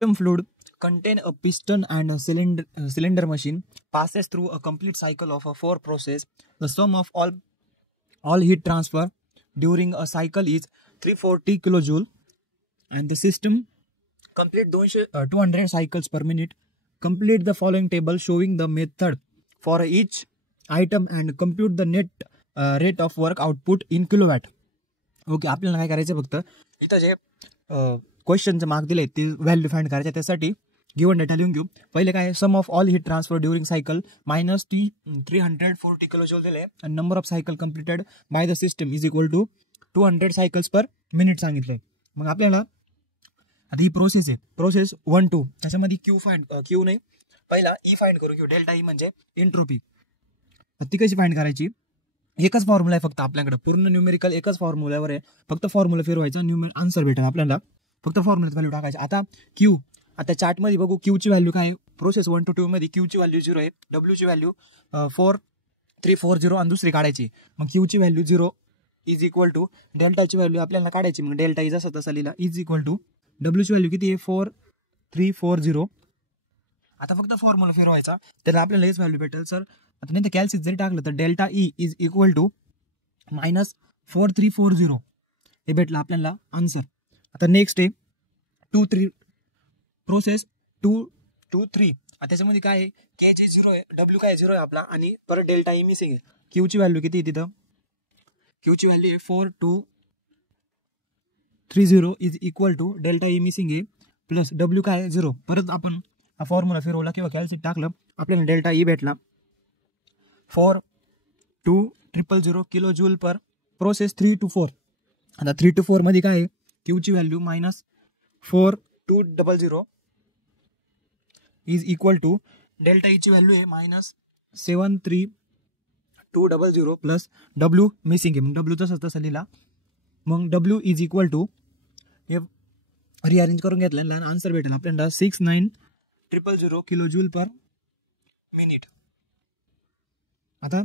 fluid contain a piston and a cylinder machine passes through a complete cycle of a 4 process. The sum of all heat transfer during a cycle is 340 kilojoule, and the system complete 200 cycles per minute. Complete the following table showing the method for each item and compute the net rate of work output in kilowatt. Okay, आपल्याला काय करायचं, फक्त इथं जे क्वेश्चनचे mark दिले ते value find करायचे. त्यासाठी गिवन डेटा लिहून घेऊ. पहिले काय, sum of all heat transfer during cycle minus 340 kilojoule दिले आणि number of cycle completed by the system is equal to 200 cycles per minute सांगितलंय. मग आपल्याला आता ही प्रोसेस आहे, प्रोसेस 1 2, त्याच्यामध्ये क्यू नाही, पहिला ई फाइंड करू घेऊ. डेल्टा ई म्हणजे एंट्रोपी. ती कशी फाइंड करायची, एकच फॉर्म्युला आहे फक्त आपल्याकडे, पूर्ण न्यूमेरिकल एकच फॉर्म्युल्यावर आहे. फक्त फॉर्म्युला फिरवायचा, आन्सर भेटेल आपल्याला. फक्त फॉर्म्युल्यात व्हॅल्यू टाकायची. आता क्यू, आता चार्टमध्ये बघू क्यूची व्हॅल्यू काय आहे. प्रोसेस 1 to 2 मध्ये क्यूची व्हॅल्यू 0 आहे, डब्ल्यूची व्हॅल्यू 4340 आणि दुसरी काढायची. मग क्यूची व्हॅल्यू 0 इज इक्वल टू डेल्टाची व्हॅल्यू आपल्याला काढायची. मग डेल्टा इज असं तसा लिहिला, इज इक्वल टू डब्ल्यूची व्हॅल्यू किती आहे 4340. आता फक्त फॉर्म्युला फिरवायचा, त्याला आपल्याला हेच व्हॅल्यू भेटेल. सर आता नाही तर कॅल्सियस जरी टाकलं तर delta E is equal to -4340 हे भेटलं आपल्याला आन्सर. आता नेक्स्ट आहे 2 3, प्रोसेस 2 2 3. त्याच्यामध्ये काय आहे, के जे 0 आहे, डब्ल्यू काय 0 आहे आपला, आणि परत डेल्टा ई मिसिंग आहे. क्यूची व्हॅल्यू किती आहे तिथं, क्यूची व्हॅल्यू आहे 4230 is equal to delta E missing आहे प्लस डब्ल्यू काय 0. परत आपण हा फॉर्म्युला फिरवला किंवा कॅल्सियस टाकलं, आपल्याला डेल्टा ई भेटला 42000 kilo joule per process 3 to 4. आता 3 to 4 मध्ये काय आहे, क्यूची value -4200 is equal to delta ईची व्हॅल्यू आहे -73200 प्लस डब्ल्यू मिसिंग आहे. मग डब्ल्यू तसं लिहिला. मग डब्ल्यू इज इक्वल टू हे रिअरेंज करून घेतलं आणि आन्सर भेटेल आपल्याला 69000 किलो जूल पर मिनिट. आता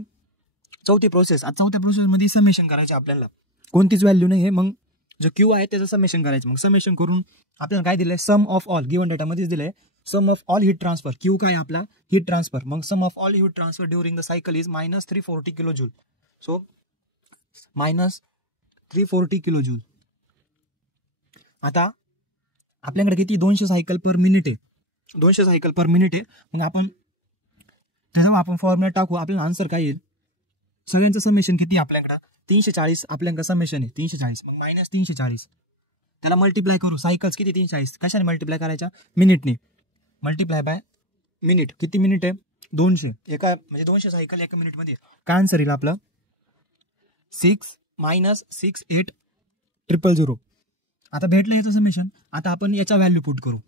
चौथी प्रोसेस, आता चौथ्या प्रोसेसमध्ये समेशन करायचं आपल्याला, कोणतीच व्हॅल्यू नाही आहे. मग जो क्यू आहे त्याचं समेशन करायचं. मग समेशन करून आपल्याला काय दिलंय, सम ऑफ ऑल गिवन डेटामध्येच दिलंय sum of all heat transfer. Q काय आपला हीट ट्रान्सफर. मग sum of all heat transfer during the cycle is -340 kilo joule. So -340 kilo joule. आता आपल्याकडे किती 200 सायकल पर मिनिट आहे, 200 सायकल पर मिनिट आहे. मग आपण त्याच्यावर आपण फॉर्म्युला टाकू, आपल्याला आन्सर काय येईल. सगळ्यांचं समेशन किती आपल्याकडं 340, आपल्याकडे समेशन आहे 340. मग -340 त्याला मल्टिप्लाय करू. सायकल्स किती 340, कशाने मल्टिप्लाय करायच्या, मिनिटने. मल्टिप्लाय बाय मिनिट, किती मिनिट आहे 200, एका म्हणजे 200 सायकल एका मिनिटमध्ये. काय आन्सर येईल आपलं 6-68000. आता भेटलं याचं समेशन. आता आपण याचा व्हॅल्यू पुट करू.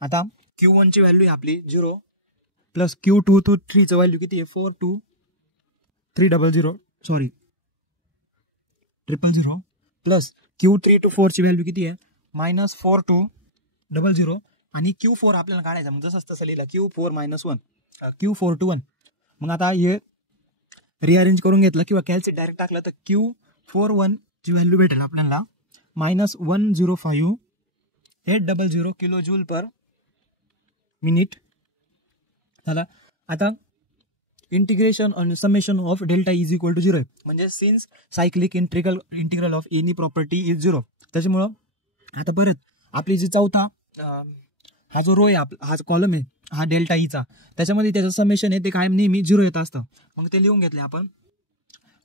आता Q1 ची व्हॅल्यू आहे आपली 0 प्लस Q2 to 3 चं व्हॅल्यू किती आहे 42300 प्लस Q3 to 4 ची व्हॅल्यू किती आहे -4200 आणि Q4 आपल्याला काढायचा. मग जसं तसं लिहिला Q4 to 1. मग आता हे रिअरेंज करून घेतलं किंवा कॅल्सियस डायरेक्ट टाकलं तर Q41 ची व्हॅल्यू भेटेल आपल्याला -105,800 किलो जूल पर मिनिट झाला. आता इंटिग्रेशन आणि summation of delta is equal to 0 आहे, म्हणजे since cyclic integral of any property is 0. त्याच्यामुळं आता परत आपली जी चौथा हा जो रो आहे, हा कॉलम आहे हा डेल्टा ईचा, त्याच्यामध्ये त्याचं समेशन आहे ते कायम नेहमी 0 येत असतं. मग ते लिहून घेतले आपण,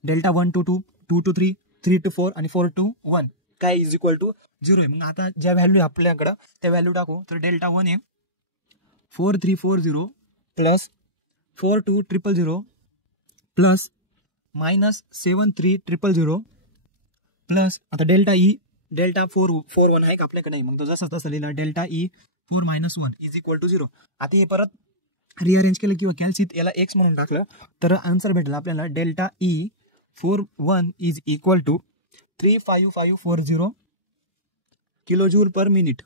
डेल्टा 1 to 2, 2 to 3, 3 to 4 आणि 4 to 1 काय इज इक्वल टू 0 आहे. मग आता ज्या व्हॅल्यू आपल्याकडं त्या व्हॅल्यू टाकू. तर डेल्टा 1 आहे 4340 प्लस 42000 प्लस -73000 प्लस आता डेल्टा 441 आहे का आपल्याकडे. मग तो जसं तसं लिहिला delta E 4 - 1 is equal to 0. आता हे परत रिअरेंज केलं किंवा कॅल्सियस याला एक्स म्हणून टाकलं तर आन्सर भेटला आपल्याला delta E 41 is equal to 35540 kilo joule per minute.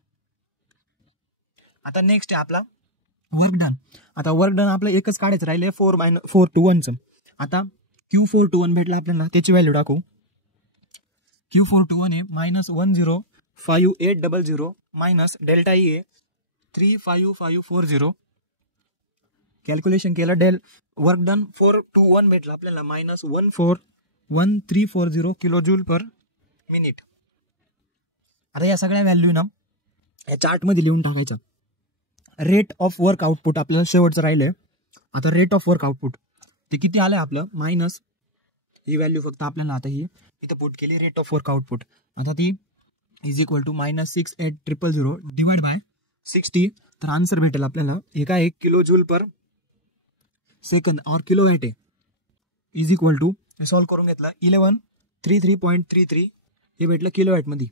आता नेक्स्ट आहे आपला वर्क डन. आता वर्क डन आपलं एकच काढायचं राहिले 4 to 1 चं. आता Q4 to 1 भेटला आपल्याला, त्याची व्हॅल्यू टाकू. Q4 to 1 आहे -10 5800 मायनस डेल्टा ई आहे 35540. कॅल्क्युलेशन केलं, डेल वर्क डन 421 भेटलं आपल्याला, minus 141340 kilo joule per minute. आता या सगळ्या व्हॅल्यू ना या चार्टमध्ये लिहून टाकायचं. रेट ऑफ वर्क आउटपुट आपल्याला शेवटचं राहिलंय. आता रेट ऑफ वर्क आउटपुट ते किती आलंय आपलं, मायनस ही व्हॅल्यू फक्त आपल्याला आता ही इथं पुट केली, रेट ऑफ वर्क आउटपुट. आता ती is equal to -68000 divide by 60. तर आन्सर भेटेल आपल्याला हे काय, 1 किलो जूल पर सेकंद और किलो वॅट आहे. इज इक्वल टू सॉल्व्ह करून घेतलं 1133.33 हे भेटलं किलो वॅटमध्ये.